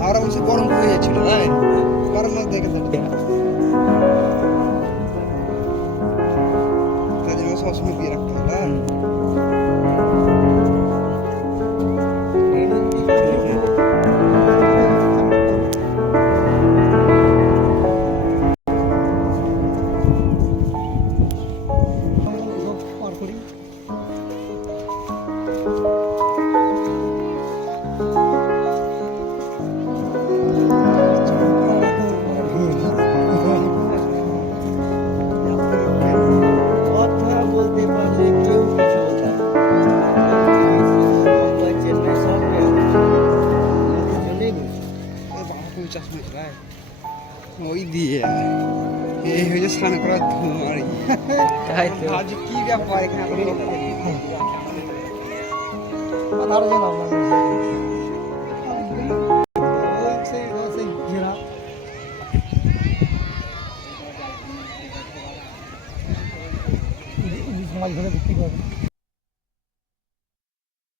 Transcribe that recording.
আমরা বলছি গরম হয়ে যাচ্ছিল তাই গরম না দেখে पाँच वर्ष में भी रखा था Thank you. পঞ্চাশ মিনিট প্রায় ওই দিয়ে। এই হয়েছে স্নান করার ধুম আর আজ কি ব্যাপার এখানে? মাছ ধরে বিক্রি করবে